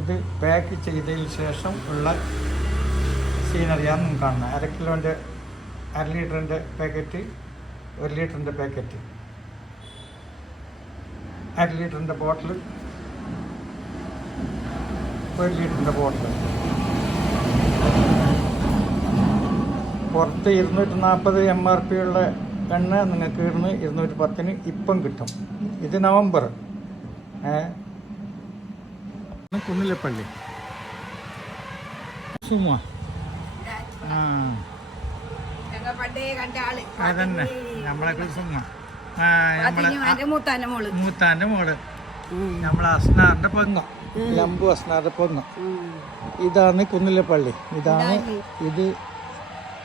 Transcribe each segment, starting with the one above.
ഇത് പാക്ക് ചെയ്തതിന് ശേഷം ഉള്ള സീനറിയാണ് നിങ്ങൾ കാണുന്നത്. അര ലിറ്ററിൻ്റെ പാക്കറ്റ്, 1 ലിറ്ററിൻ്റെ പാക്കറ്റ്, 1/2 ലിറ്ററിൻ്റെ ബോട്ടിൽ, 1 ലിറ്ററിൻ്റെ ബോട്ടിൽ. പുറത്ത് 240 MRP ഉള്ള എണ്ണ നിങ്ങൾക്ക് ഇടുന്ന് 210 ഇപ്പം കിട്ടും. ഇത് നവംബർ. കുന്നിലപ്പള്ളി സുമ അതന്നെ നമ്മളെ സുമ, മൂത്താൻ്റെ മോള്, നമ്മളെ അസ്നാറിന്റെ പെങ്ങ, ലംബു അസ്നാറിന്റെ പെങ്ങ. ഇതാണ് കുന്നിലപ്പള്ളി.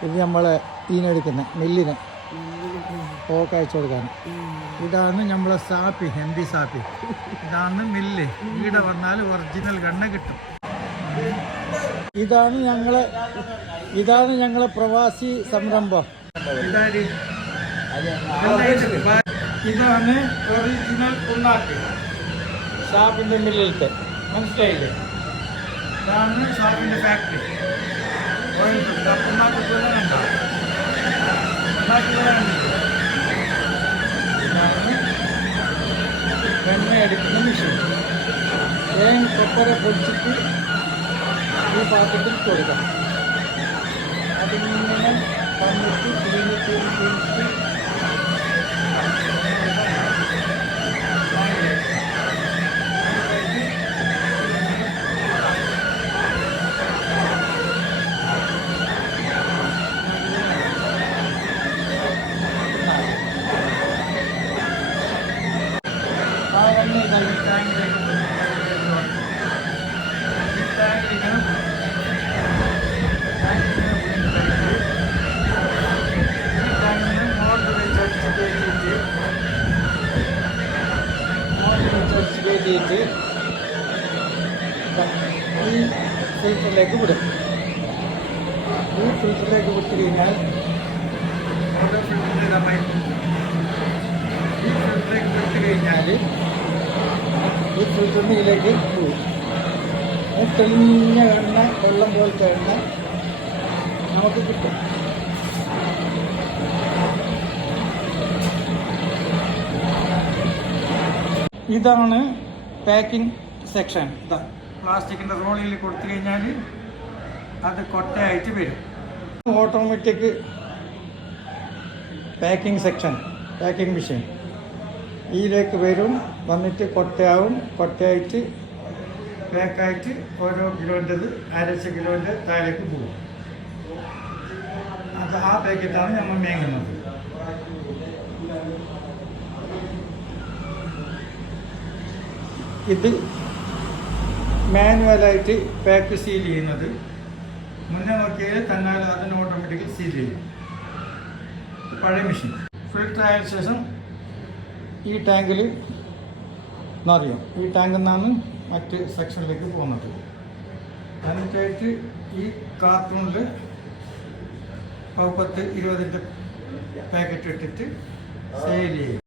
ഇത് നമ്മളെ ഈനെടുക്കുന്ന മില്ലിന് പോക്ക് അയച്ചു കൊടുക്കാൻ. ഇതാണ് നമ്മളെ സാപ്പി, MP സാപ്പി. ഇതാണ് മില്ല്. ഇവിടെ വന്നാൽ ഒറിജിനൽ എണ്ണ കിട്ടും. ഇതാണ് ഞങ്ങളെ പ്രവാസി സംരംഭം. ഇതാണ് ഒറിജിനൽ ഉണ്ണാക്ക് ഷാപ്പിന്റെ മില്ലിലത്തെ, മനസ്സിലായില്ലേ? ഇതാണ് ഷാപ്പിന്റെ ഫാക്ടറി. എണ്ണ എടുക്കുന്ന മെഷീൻ. കൊപ്പര പൊടിച്ചിട്ട് ഈ പാത്രത്തിൽ കൊടുക്കാം. അതിങ്ങനെ തന്നിട്ട് ഈ ഫിൽറ്ററിലേക്ക് വിടും. ഈ ഫിൽറ്ററിലേക്ക് വിട്ട് കഴിഞ്ഞാൽ ഈ ഫിൽറ്ററിലേക്ക് പോകും. തെളിഞ്ഞ എണ്ണ, വെള്ളം പോലത്തെ എണ്ണ നമുക്ക് കിട്ടും. ഇതാണ് പാക്കിംഗ് സെക്ഷൻ. ഇതാ പ്ലാസ്റ്റിക്കിൻ്റെ റോളിൽ കൊടുത്തു കഴിഞ്ഞാൽ അത് കൊട്ടയായിട്ട് വരും. Automatic packing section, packing machine ഇതിലേക്ക് വരും. വന്നിട്ട് കൊട്ടയായിട്ട് പാക്കായിട്ട് ഓരോ കിലോൻ്റെത് 1/2 കിലോൻ്റെ താഴേക്ക് പോകും. അത് ആ പാക്കറ്റാണ് നമ്മൾ മേങ്ങുന്നത്. ഇത് മാനുവലായിട്ട് പാക്ക് സീൽ ചെയ്യുന്നത്. മുന്നേ നോക്കിയാൽ തന്നാൽ അതിന് ഓട്ടോമാറ്റിക്കലി സീൽ ചെയ്യും. പഴയ മെഷീൻ. ഫിൽറ്റർ ആയതിനു ശേഷം ഈ ടാങ്കിൽ നിറയും. ഈ ടാങ്കിൽ നിന്നാണ് മറ്റ് സെക്ഷനിലേക്ക് പോകുന്നത്. എന്നിട്ടായിട്ട് ഈ കാർട്ടൂണിൽ 10-20 പാക്കറ്റ് ഇട്ടിട്ട് സെയിൽ ചെയ്യും.